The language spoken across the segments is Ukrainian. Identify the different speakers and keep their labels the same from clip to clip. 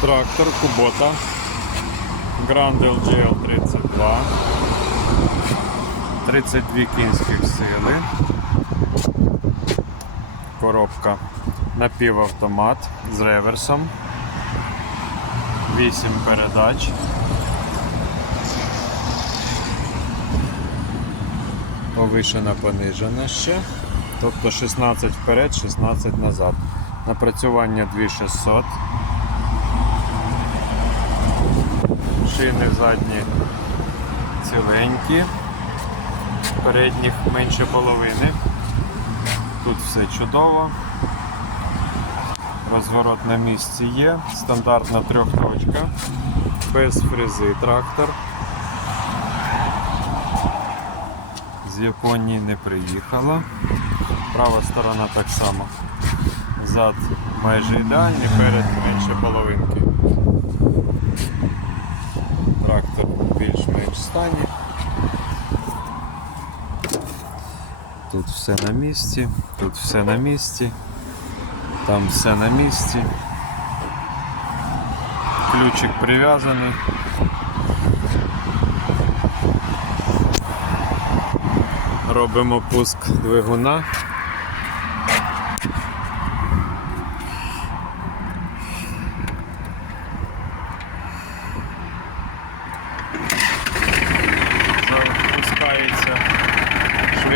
Speaker 1: Трактор Кубота Grand LGL 32 32 кінських сили. Коробка напівавтомат з реверсом. 8 передач. Повишена понижена ще. Тобто 16 вперед, 16 назад. Напрацювання 2600. Шини задні ціленькі, передніх менше половини. Тут все чудово. Розворот на місці є, стандартна трьохточка, без фрези трактор. З Японії не приїхала. Права сторона так само. Зад майже ідеальний, перед менше половинки. Трактор в більш-менш стані. Тут все на місці, тут все на місці, там все на місці. Ключик прив'язаний. Робимо пуск двигуна.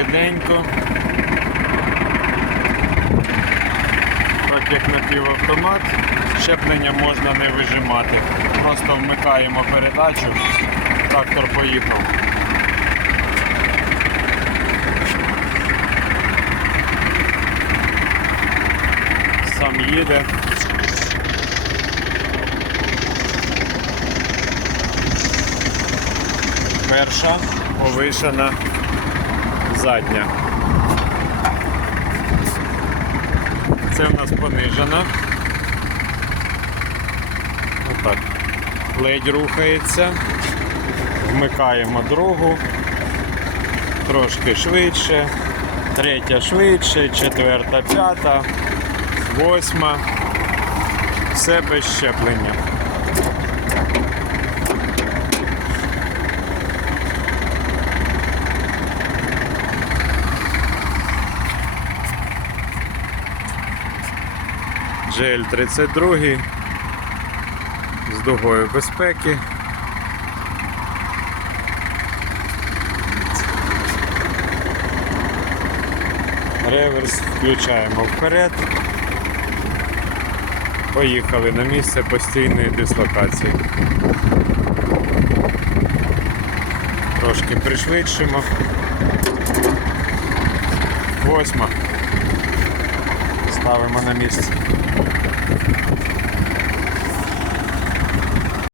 Speaker 1: Швиденько. Так як напівавтомат, щеплення можна не вижимати. Просто вмикаємо передачу, трактор поїхав. Сам їде. Перша повишена задня. Це в нас понижена. Отак. Ледь рухається. Вмикаємо другу. Трошки швидше. Третя швидше, четверта, п'ята, восьма. Все без щеплення. GL32 з дугою безпеки. Реверс включаємо вперед. Поїхали на місце постійної дислокації. Трошки пришвидшимо. Восьма. Ставимо на місце.